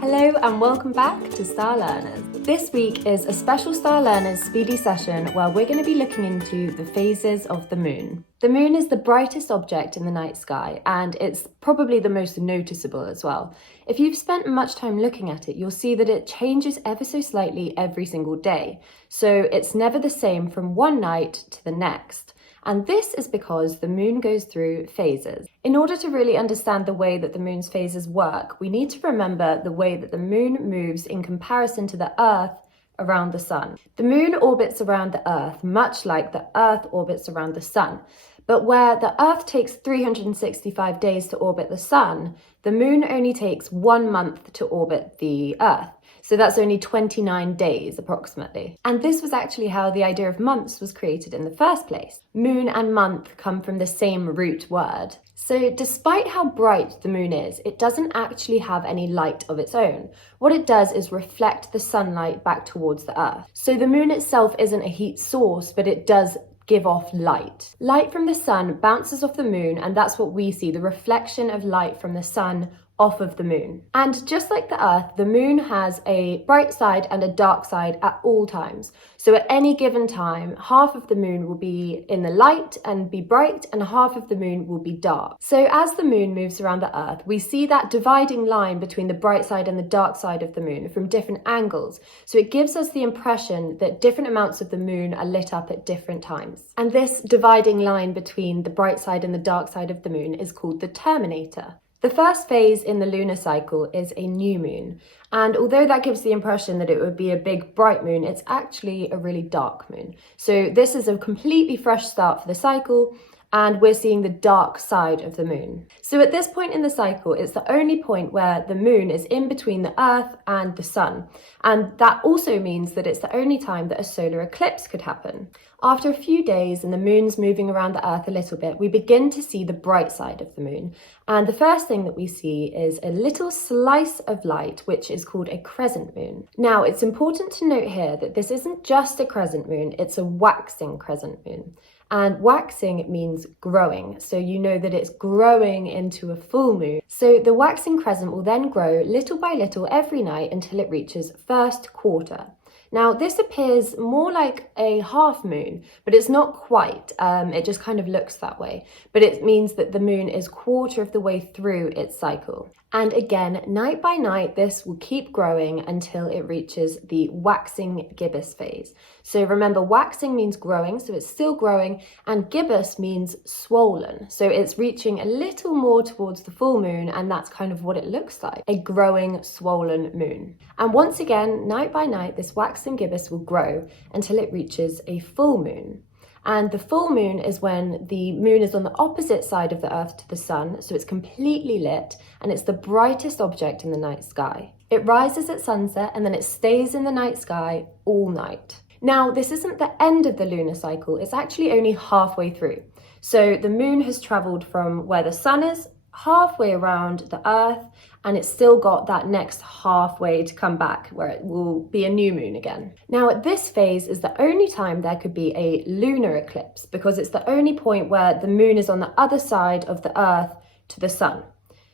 Hello and welcome back to Star Learners. This week is a special Star Learners speedy session where we're going to be looking into the phases of the moon. The moon is the brightest object in the night sky and it's probably the most noticeable as well. If you've spent much time looking at it, you'll see that it changes ever so slightly every single day. So it's never the same from one night to the next. And this is because the moon goes through phases. In order to really understand the way that the moon's phases work, we need to remember the way that the moon moves in comparison to the Earth around the sun. The moon orbits around the Earth, much like the Earth orbits around the sun. But where the Earth takes 365 days to orbit the sun, the moon only takes 1 month to orbit the Earth. So that's only 29 days approximately. And this was actually how the idea of months was created in the first place. Moon and month come from the same root word. So despite how bright the moon is, it doesn't actually have any light of its own. What it does is reflect the sunlight back towards the Earth. So the moon itself isn't a heat source, but it does give off light. Light from the sun bounces off the moon, and that's what we see, the reflection of light from the sun off of the moon. And just like the Earth, the moon has a bright side and a dark side at all times. So at any given time, half of the moon will be in the light and be bright, and half of the moon will be dark. So as the moon moves around the Earth, we see that dividing line between the bright side and the dark side of the moon from different angles. So it gives us the impression that different amounts of the moon are lit up at different times. And this dividing line between the bright side and the dark side of the moon is called the terminator. The first phase in the lunar cycle is a new moon, and although that gives the impression that it would be a big bright moon, it's actually a really dark moon. So this is a completely fresh start for the cycle, and we're seeing the dark side of the moon. So at this point in the cycle, it's the only point where the moon is in between the Earth and the sun, and that also means that it's the only time that a solar eclipse could happen. After a few days and the moon's moving around the Earth a little bit, we begin to see the bright side of the moon. And the first thing that we see is a little slice of light, which is called a crescent moon. Now, it's important to note here that this isn't just a crescent moon, it's a waxing crescent moon. And waxing means growing, so you know that it's growing into a full moon. So the waxing crescent will then grow little by little every night until it reaches first quarter. Now, this appears more like a half moon, but it's not quite. It just kind of looks that way. But it means that the moon is quarter of the way through its cycle. And again, night by night, this will keep growing until it reaches the waxing gibbous phase. So remember, waxing means growing, so it's still growing, and gibbous means swollen. So it's reaching a little more towards the full moon, and that's kind of what it looks like, a growing, swollen moon. And once again, night by night, this waxing gibbous will grow until it reaches a full moon. And the full moon is when the moon is on the opposite side of the Earth to the sun, so it's completely lit, and it's the brightest object in the night sky. It rises at sunset, and then it stays in the night sky all night. Now, this isn't the end of the lunar cycle, it's actually only halfway through. So the moon has travelled from where the sun is halfway around the Earth, and it's still got that next halfway to come back where it will be a new moon again. Now at this phase is the only time there could be a lunar eclipse, because it's the only point where the moon is on the other side of the Earth to the sun.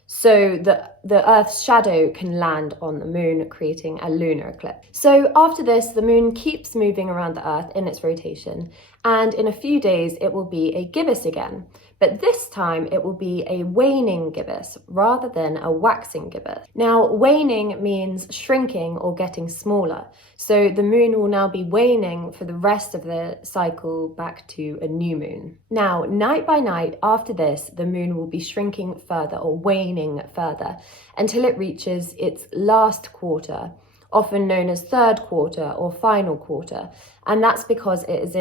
So the Earth's shadow can land on the moon, creating a lunar eclipse. So after this, the moon keeps moving around the Earth in its rotation, and in a few days it will be a gibbous again. But this time it will be a waning gibbous rather than a waxing gibbous. Now, waning means shrinking or getting smaller. So the moon will now be waning for the rest of the cycle back to a new moon. Now, night by night after this, the moon will be shrinking further or waning further until it reaches its last quarter, often known as third quarter or final quarter. And that's because it's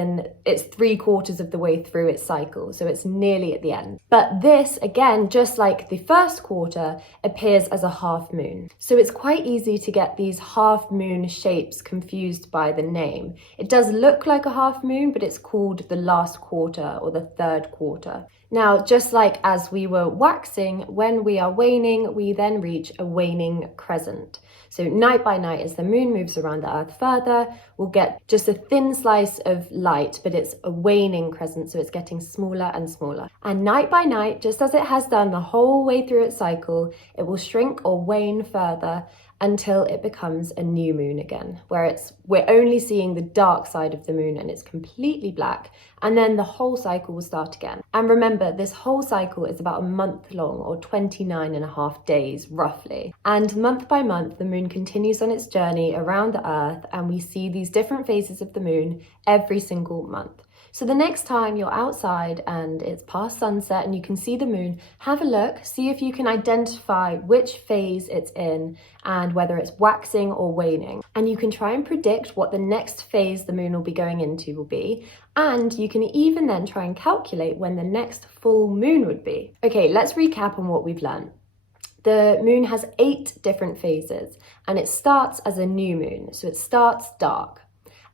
3/4 of the way through its cycle, so it's nearly at the end. But this, again, just like the first quarter, appears as a half moon. So it's quite easy to get these half moon shapes confused by the name. It does look like a half moon, but it's called the last quarter or the third quarter. Now, just like as we were waxing, when we are waning, we then reach a waning crescent. So night by night, as the moon moves around the Earth further, we'll get just a thin slice of light, but it's a waning crescent, so it's getting smaller and smaller. And night by night, just as it has done the whole way through its cycle, it will shrink or wane further until it becomes a new moon again, where we're only seeing the dark side of the moon and it's completely black, and then the whole cycle will start again. And remember, this whole cycle is about a month long, or 29.5 days roughly. And month by month, the moon continues on its journey around the Earth, and we see these different phases of the moon every single month. So the next time you're outside and it's past sunset and you can see the moon, have a look, see if you can identify which phase it's in and whether it's waxing or waning. And you can try and predict what the next phase the moon will be going into will be. And you can even then try and calculate when the next full moon would be. Okay, let's recap on what we've learned. The moon has 8 different phases and it starts as a new moon, so it starts dark.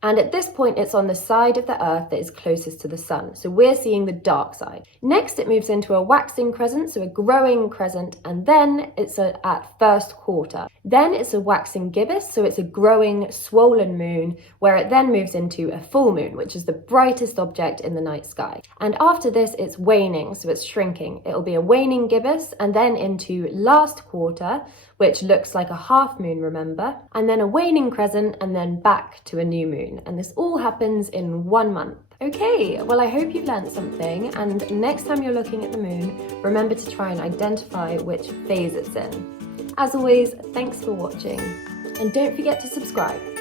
And at this point, it's on the side of the Earth that is closest to the sun. So we're seeing the dark side. Next, it moves into a waxing crescent, so a growing crescent, and then it's at first quarter. Then it's a waxing gibbous, so it's a growing, swollen moon, where it then moves into a full moon, which is the brightest object in the night sky. And after this, it's waning, so it's shrinking. It'll be a waning gibbous, and then into last quarter, which looks like a half moon, remember? And then a waning crescent, and then back to a new moon. And this all happens in 1 month. Okay, well, I hope you've learned something. And next time you're looking at the moon, remember to try and identify which phase it's in. As always, thanks for watching. And don't forget to subscribe.